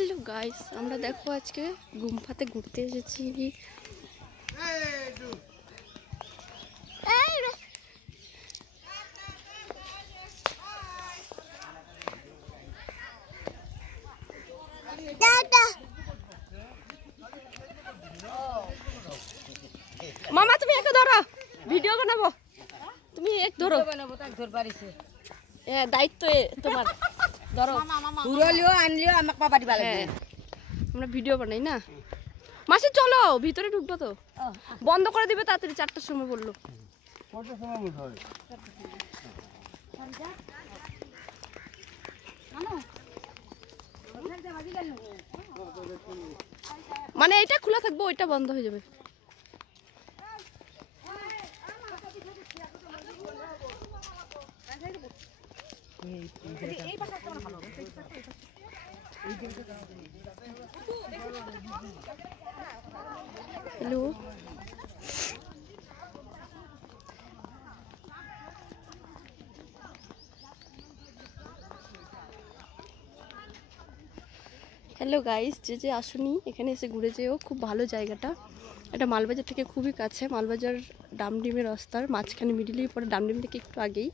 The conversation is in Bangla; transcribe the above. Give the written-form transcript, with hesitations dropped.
হ্যালো গাইস, আমরা দেখো আজকে গুম্ফাতে ঘুরতে এসেছি। মামা তুমি একে ধরো, ভিডিও বানাবো। তুমি এক ধরো, দায়িত্ব তোমার। ধরো, ঘুরলিও আনলিও আমাকে পাপা দিবা লাগবে। আমরা ভিডিও বানাই না। মাসি চলো, ভিতরে ঢুকবো তো। বন্ধ করে দিবে তাড়াতাড়ি, 4টার সময় বললো। মানে এটা খোলা থাকবে, ওইটা বন্ধ হয়ে যাবে। হ্যালো, হ্যালো গাইস, যে আসুনি এখানে এসে ঘুরে যেও, খুব ভালো জায়গাটা। এটা মালবাজার থেকে খুবই কাছে, মালবাজার ডামডিমের রাস্তার মাঝখানে, মিডিলেই পরে, ডামডিম থেকে একটু আগেই।